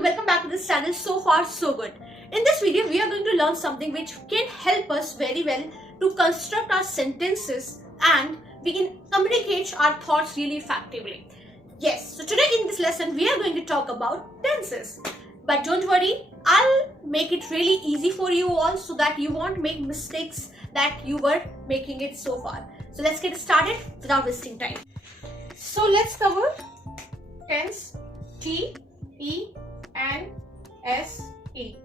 everyone, welcome back to this channel. So far so good. In this video we are going to learn something which can help us very well to construct our sentences and we can communicate our thoughts really effectively. Yes, so today in this lesson we are going to talk about tenses. But don't worry, I'll make it really easy for you all so that you won't make mistakes that you were making it so far. So let's get started without wasting time. So let's cover tense, T, E and S, E.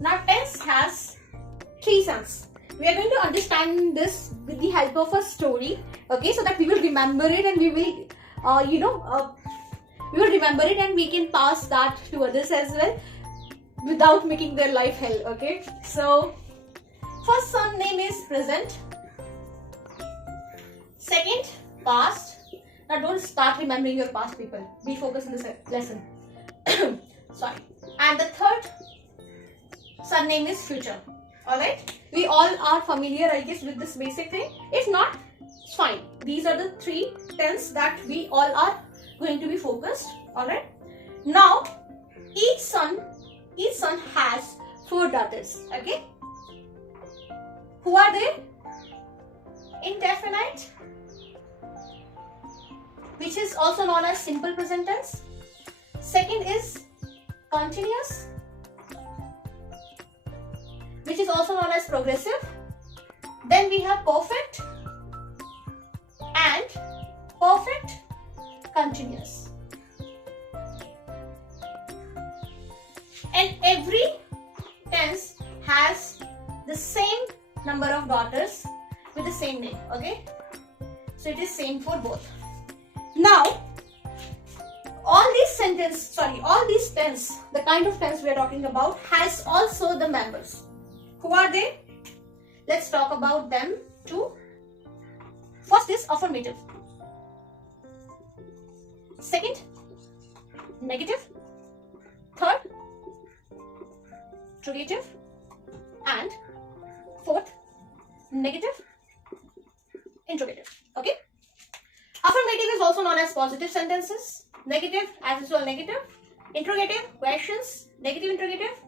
Now tense has three senses. We are going to understand this with the help of a story, okay, so that we will remember it and we will we will remember it and we can pass that to others as well without making their life hell, okay. So first son name is present, second past. Now don't start remembering your past, people. Be focused in this lesson. Sorry. And the third son name is future. Alright? We all are familiar, I guess, with this basic thing. If not, it's fine. These are the three tense that we all are going to be focused. Alright? Now, each son has 4 daughters. Okay? Who are they? Indefinite, which is also known as simple present tense. Second is continuous, which is also known as progressive. Then we have perfect and perfect continuous. And every tense has the same number of daughters with the same name, okay? So it is same for both. Now, all these tense, the kind of tense we are talking about, has also the members. Who are they? Let's talk about them too. First is affirmative. Second, negative. Third, interrogative. And fourth, negative, interrogative. Okay? Affirmative is also known as positive sentences. Negative as well negative. Interrogative, questions. Negative interrogative,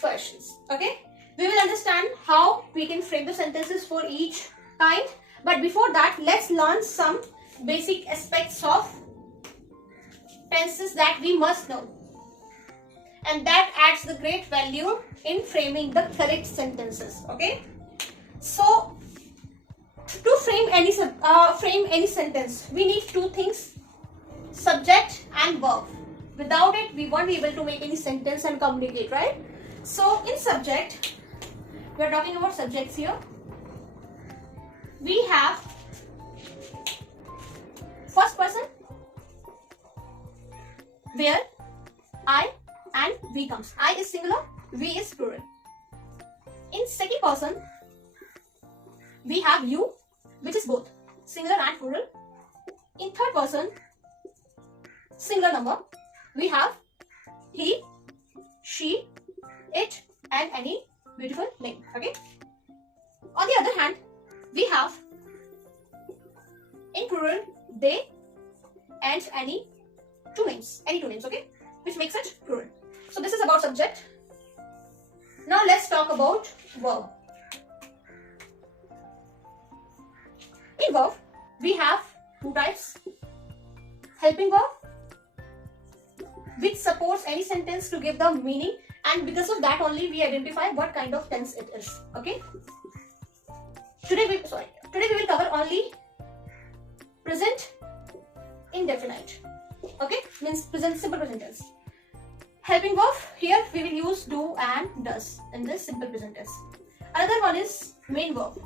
questions. Okay? We will understand how we can frame the sentences for each kind. But before that, let's learn some basic aspects of tenses that we must know. And that adds the great value in framing the correct sentences. Okay? So, to frame any sentence, we need 2 things: subject and verb. Without it, we won't be able to make any sentence and communicate, right? So, in subject, we are talking about subjects here. We have first person, where I and we comes. I is singular, we is plural. In second person, we have you, which is both singular and plural. In third person, singular number, we have he, she, it and any beautiful name. Okay. On the other hand, we have in plural they and any two names. Okay, which makes it plural. So this is about subject. Now let's talk about verb. In verb, we have 2 types. Helping verb, which supports any sentence to give the meaning, and because of that only we identify what kind of tense it is. Okay. Today we will cover only present indefinite. Okay, means present simple present tense. Helping verb, here we will use do and does in this simple present tense. Another one is main verb,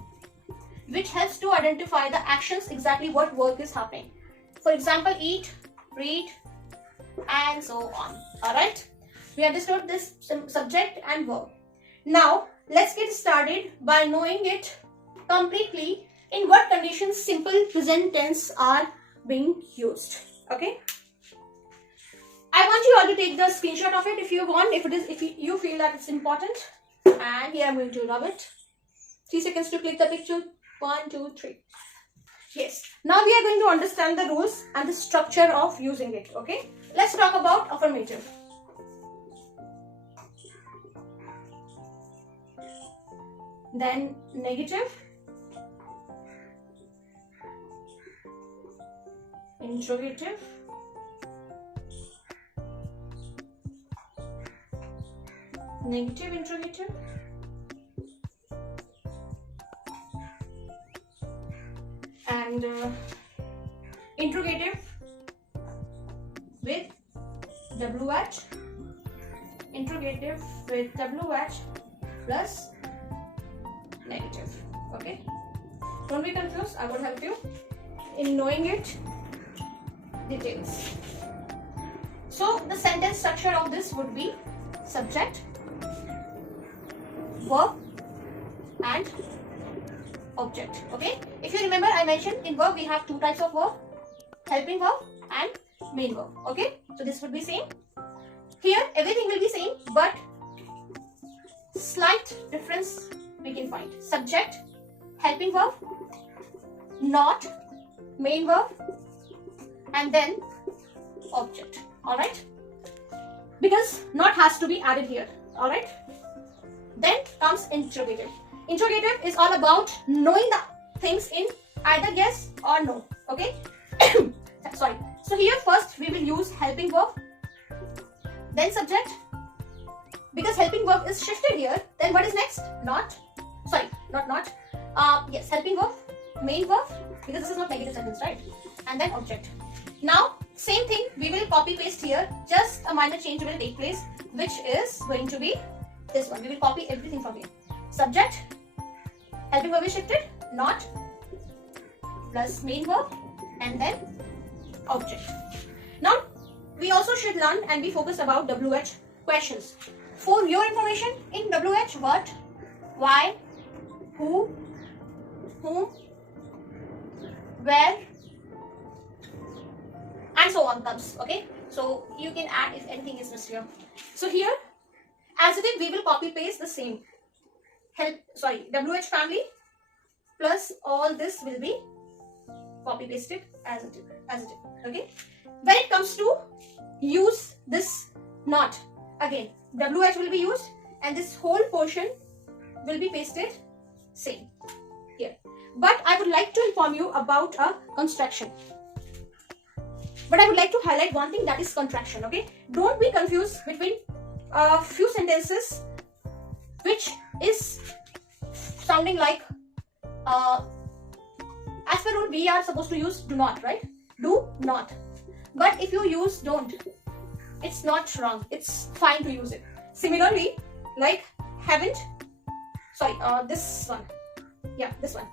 which helps to identify the actions, exactly what work is happening. For example, eat, read, and so on. Alright, we understood this subject and verb. Now, let's get started by knowing it completely in what conditions simple present tense are being used. Okay, I want you all to take the screenshot of it if you want, if you feel that it's important. And here I'm going to rub it. 3 seconds to click the picture. 1, 2, 3. Yes. Now we are going to understand the rules and the structure of using it. Okay. Let's talk about affirmative. then negative, interrogative, negative interrogative, and interrogative with WH, interrogative with WH plus negative. Okay, don't be confused, I will help you in knowing it details. So the sentence structure of this would be subject, verb and object. Okay, if you remember, I mentioned in verb we have two types of verb, helping verb and main verb. Okay, so this would be same. Here everything will be same, but slight difference we can find. Subject, helping verb, not, main verb, and then object. Alright, because not has to be added here. Alright, then comes interrogative. Interrogative is all about knowing the things in either yes or no. Okay, sorry. So here first we will use helping verb, then subject. Because helping verb is shifted here, then what is next? Not. Sorry, not. Yes, helping verb, main verb, because this is not negative sentence, right? And then object. Now, same thing, we will copy paste here. Just a minor change will take place, which is going to be this one. We will copy everything from here. Subject, helping verb is shifted, not, plus main verb, and then object. Now, we also should learn and be focused about WH questions. For your information, in WH, what, why, who, whom, where, and so on comes. Okay, so you can add if anything is missed here. So here, as it is, we will copy paste the same. WH family plus all this will be copy pasted as it is. Okay, when it comes to use this not, again WH will be used and this whole portion will be pasted same here. But I would like to inform you about a construction. But I would like to highlight one thing, that is contraction. Okay, don't be confused between a few sentences which is sounding like as per rule we are supposed to use do not, right? Do not. But if you use don't, it's not wrong, it's fine to use it. Similarly, like haven't, this one, yeah, this one,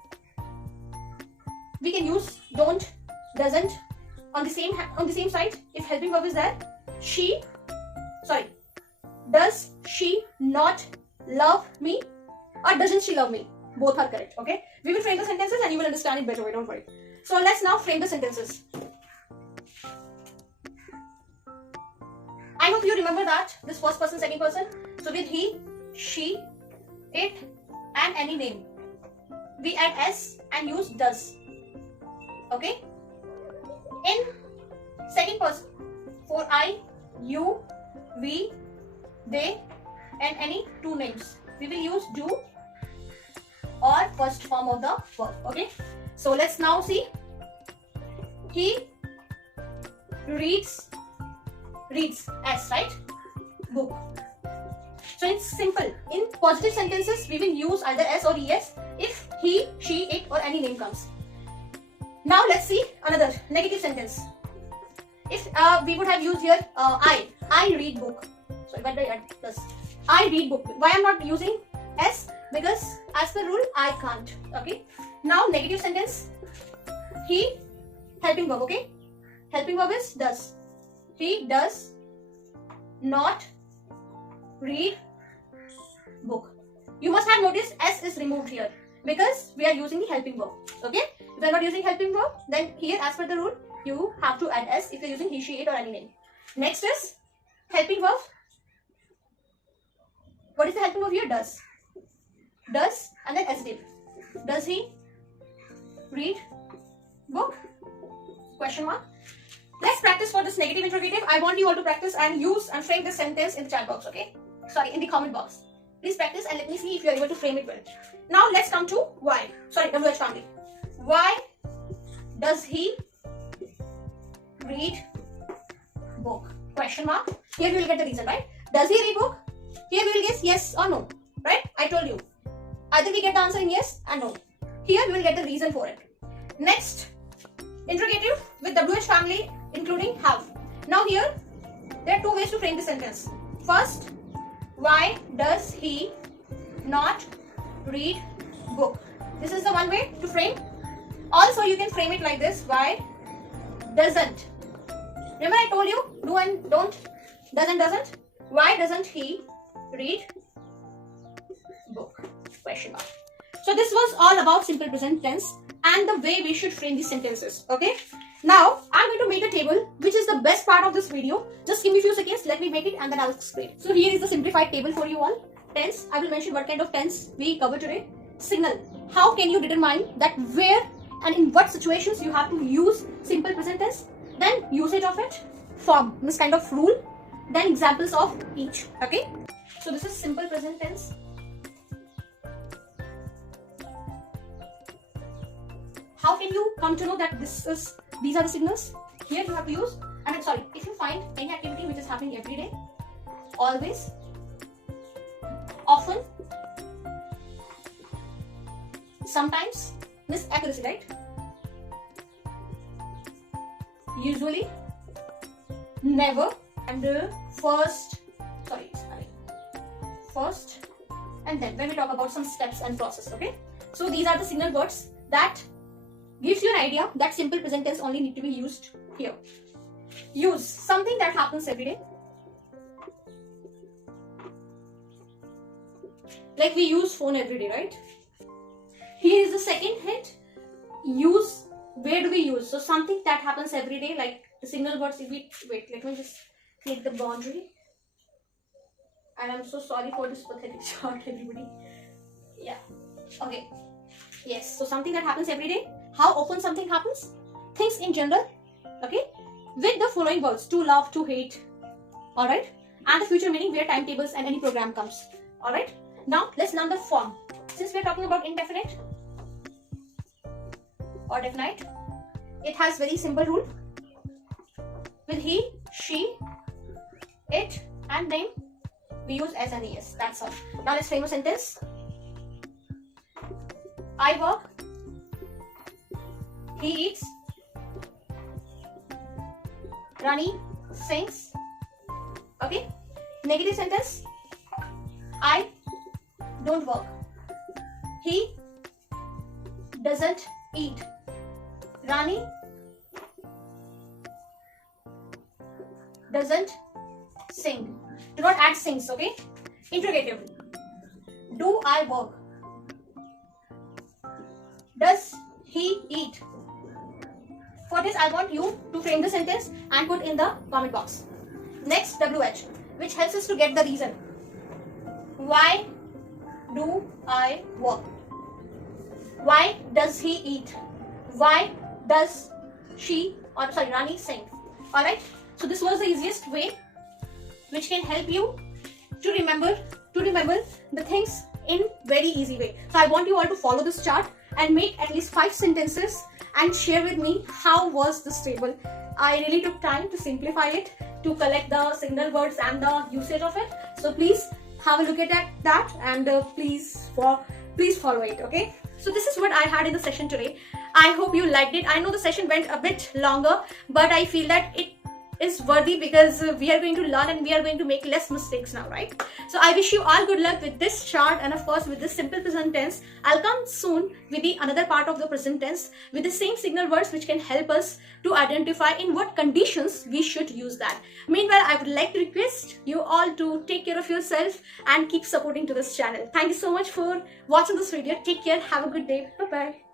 we can use don't, doesn't. On the same side, if helping verb is there, does she not love me or doesn't she love me? Both are correct. Okay, we will frame the sentences and you will understand it better way, don't worry. So let's now frame the sentences. I hope you remember that this first person, second person. So with he, she, it and any name, we add s and use does. Okay, in second person, for I, you, we, they and any two names, we will use do or first form of the verb. Okay, so let's now see. He reads s, right? Book. So it's simple. In positive sentences, we will use either s or es if he, she, it or any name comes. Now let's see another negative sentence. If we would have used here I read book. Sorry, what did I add plus? I read book. Why I'm not using s? Because as per rule I can't. Okay. Now negative sentence. He, helping verb. Okay. Helping verb is does. He does not read book. You must have noticed s is removed here because we are using the helping verb. Okay. If you are not using helping verb, then here as per the rule you have to add s if you are using he, she, it or any name. Next is helping verb. What is the helping verb here? Does. Does and then adjective. Does he read book? Question mark. Let's practice for this negative interrogative. I want you all to practice and use and frame this sentence in the chat box. Okay. Sorry, in the comment box. Please practice and let me see if you are able to frame it well. Now let's come to why. Sorry, WH family. Why does he read book? Question mark. Here we will get the reason, right? Does he read book? Here we will guess yes or no, right? I told you. Either we get the answer in yes and no. Here we will get the reason for it. Next, interrogative with WH family including have. Now here, there are two ways to frame the sentence. First, why does he not read book? This is the one way to frame. Also, you can frame it like this. Why doesn't? Remember I told you, do and don't, doesn't. Why doesn't he read book? Question mark. So this was all about simple present tense and the way we should frame these sentences. Okay. Now I'm going to make a table, which is the best part of this video. Just give me a few seconds. Let me make it and then I'll explain. So here is the simplified table for you all. Tense. I will mention what kind of tense we cover today. Signal. How can you determine that where and in what situations you have to use simple present tense? Then usage of it. Form. This kind of rule. Then examples of each. Okay. So this is simple present tense. How can you come to know that these are the signals? Here you have to use, and I'm sorry, if you find any activity which is happening every day, always, often, sometimes, miss accuracy, right? Usually, never, and first, and then when we talk about some steps and process, okay? So these are the signal words that gives you an idea that simple present tense only need to be used here. Use something that happens every day. Like we use phone every day, right? Here is the second hint. Use, where do we use? So something that happens every day, like the signal words, if we, wait, let me just create the boundary. And I'm so sorry for this pathetic chart, everybody. Yeah, okay. Yes, so something that happens every day. How often something happens? Things in general, okay? With the following words, to love, to hate, alright? And the future meaning where timetables and any program comes, alright? Now, let's learn the form. Since we're talking about indefinite or definite, it has very simple rule. With he, she, it, and them, we use as and es. That's all. Now let's frame a sentence. I work. He eats. Rani sings. Okay. Negative sentence. I don't work. He doesn't eat. Rani doesn't sing. Do not add sings, okay? Interrogative. Do I work? Does he eat? For this, I want you to frame the sentence and put in the comment box. Next, WH, which helps us to get the reason. Why do I work? Why does he eat? Why does Rani sing? Alright, so this was the easiest way which can help you to remember the things in very easy way. So I want you all to follow this chart and make at least 5 sentences and share with me how was this table. I really took time to simplify it, to collect the signal words and the usage of it. So please have a look at that and please follow it, okay? So this is what I had in the session today. I hope you liked it. I know the session went a bit longer, but I feel that it is worthy because we are going to learn and we are going to make less mistakes now, right? So I wish you all good luck with this chart and of course with this simple present tense. I'll come soon with the another part of the present tense with the same signal words which can help us to identify in what conditions we should use that. Meanwhile, I would like to request you all to take care of yourself and keep supporting to this channel. Thank you so much for watching this video. Take care. Have a good day. Bye-bye.